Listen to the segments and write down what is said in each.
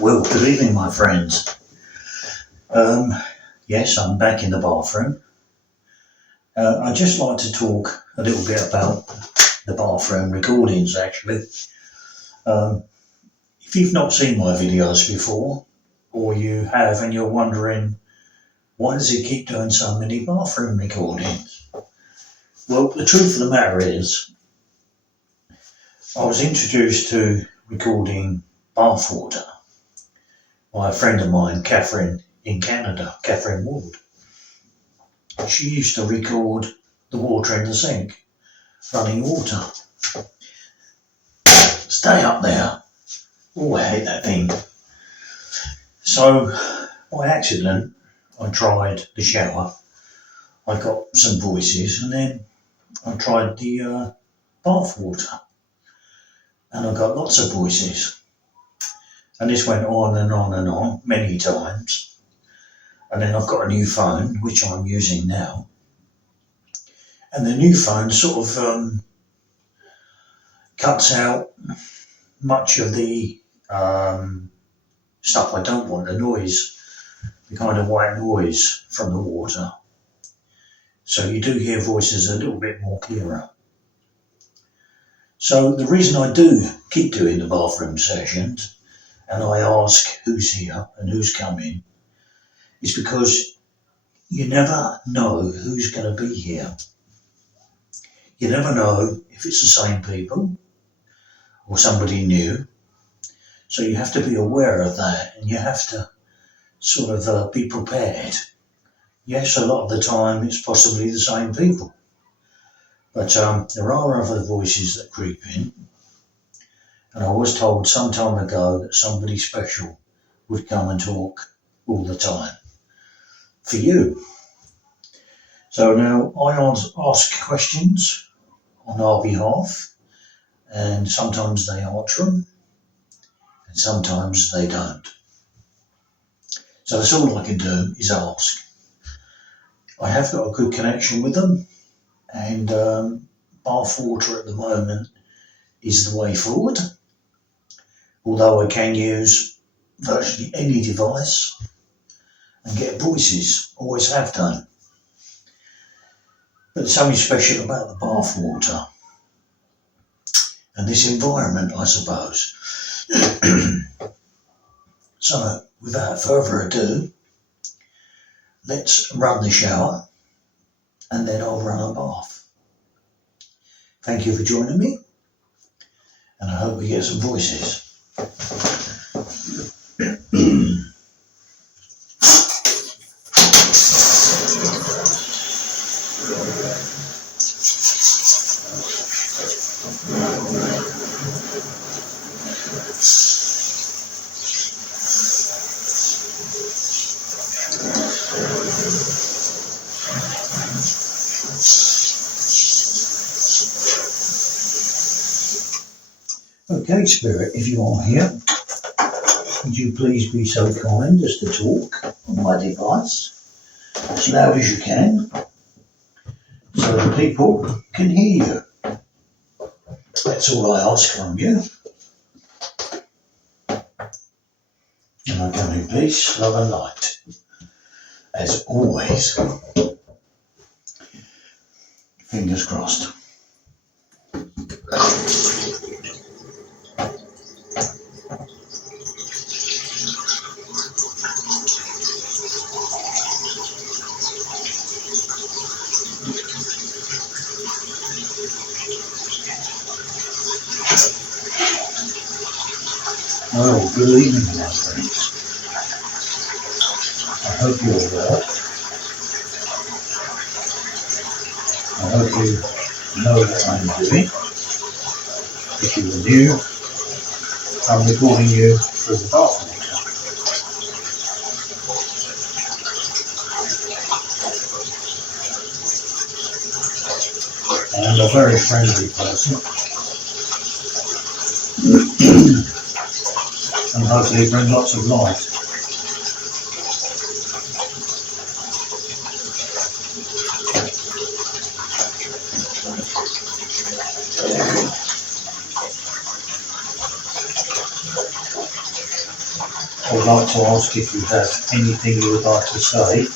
Well, good evening, my friends. Yes, I'm back in the bathroom. I'd just like to talk a little bit about the bathroom recordings, actually. If you've not seen my videos before, or you have and you're wondering, why does he keep doing so many bathroom recordings? Well, the truth of the matter is, I was introduced to recording bath water by a friend of mine, Catherine, in Canada, Catherine Ward. She used to record the water in the sink, running water. Stay up there. Oh, I hate that thing. So, by accident, I tried the shower. I got some voices, and then I tried the bath water, and I got lots of voices. And this went on and on and on, many times. And then I've got a new phone, which I'm using now. And the new phone sort of cuts out much of the stuff I don't want, the noise, the kind of white noise from the water. So you do hear voices a little bit more clearer. So the reason I do keep doing the bathroom sessions, and I ask who's here and who's coming, is because you never know who's going to be here. You never know if it's the same people or somebody new. So you have to be aware of that, and you have to sort of be prepared. Yes, a lot of the time it's possibly the same people, but there are other voices that creep in. And I was told some time ago that somebody special would come and talk all the time for you. So now I ask questions on our behalf, and sometimes they answer them, and sometimes they don't. So that's all I can do is ask. I have got a good connection with them, and bath water at the moment is the way forward. Although I can use virtually any device and get voices, always have done. But there's something special about the bath water and this environment, I suppose. So, without further ado, let's run the shower and then I'll run a bath. Thank you for joining me, and I hope we get some voices. Okay, Spirit, if you are here, would you please be so kind as to talk on my device as loud as you can so the people can hear you. That's all I ask from you. And I come in peace, love and light, as always. Fingers crossed. Well, good evening, my friends. I hope you're well. I hope you know what I'm doing. If you are new, I'm recording you through the bath water. And I'm a very friendly person. And hopefully bring lots of light. I would like to ask if you have anything you would like to say to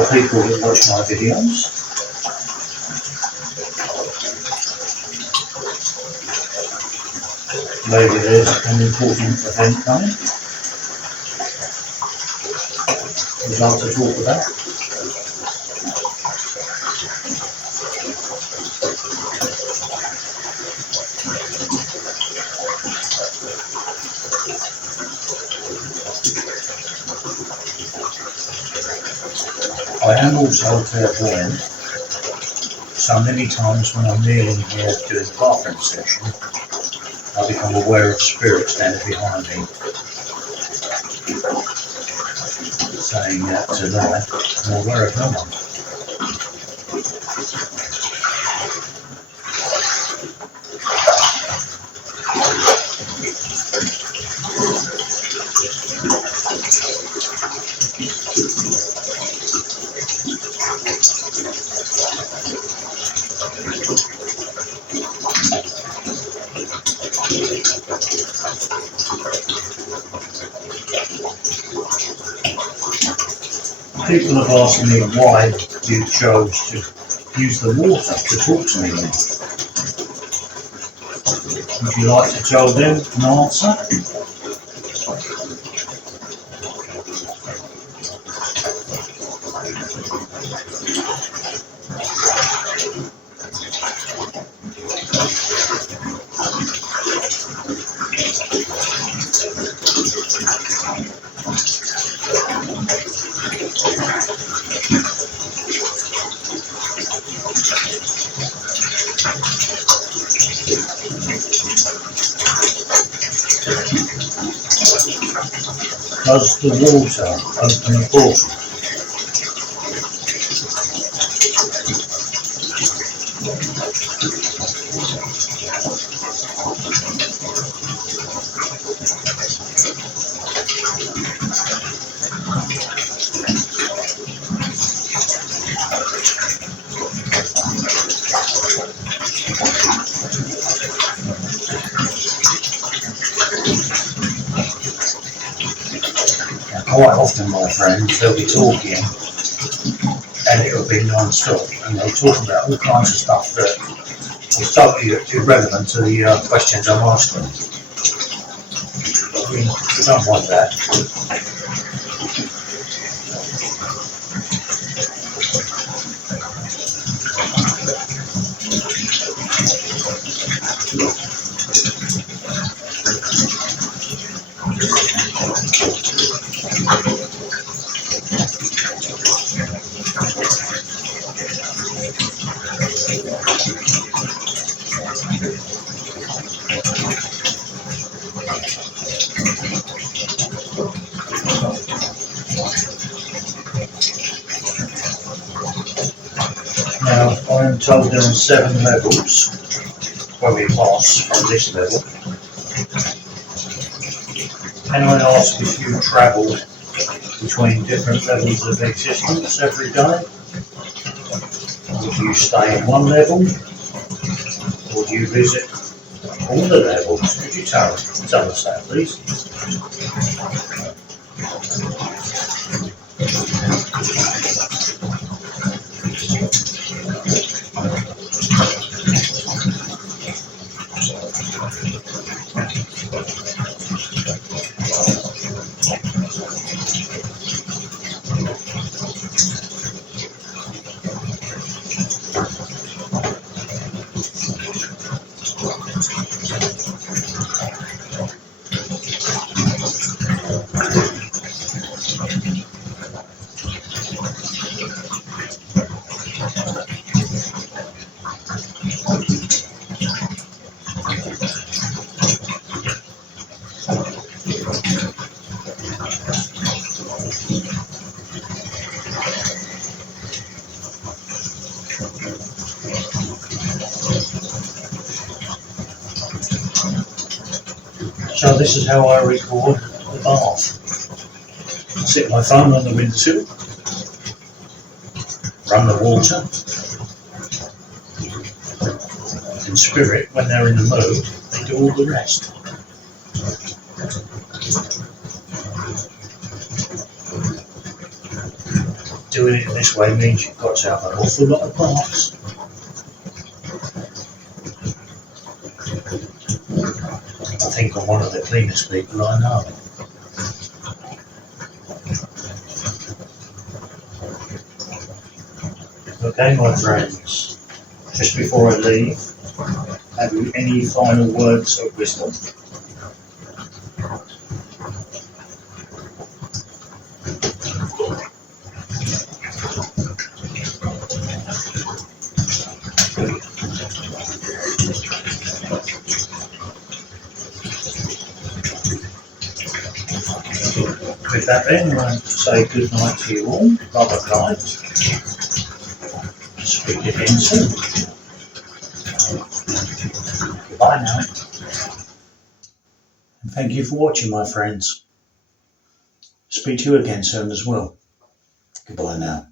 the people that watch my videos. Maybe there's an important event coming you'd like to talk about. I am also clairvoyant, so many times when I'm kneeling here doing the bathroom session, I become aware of spirits standing behind me, saying that tonight I'm aware of no one. People have asked me why you chose to use the water to talk to me then. Would you like to tell them an answer? Does the water open a portal? Quite often, my friends, they'll be talking and it'll be non-stop, and they'll talk about all kinds of stuff that is totally irrelevant to the questions I'm asking. We don't want that. Now, I am told there are 7 levels where we pass from this level. Can I ask if you travel between different levels of existence every day? Or do you stay in one level? Or do you visit all the levels? Could you tell us that, please? So this is how I record the bath. I sit my phone on the windowsill, run the water, and spirit, when they're in the mood, they do all the rest. doing it this way means you've got to have an awful lot of parts. I think I'm one of the cleanest people I know. Okay, my friends, just before I leave, have you any final words of wisdom? With that then, I'll say good night to you all. Love night. Speak again soon. Goodbye now. And thank you for watching, my friends. Speak to you again soon as well. Goodbye now.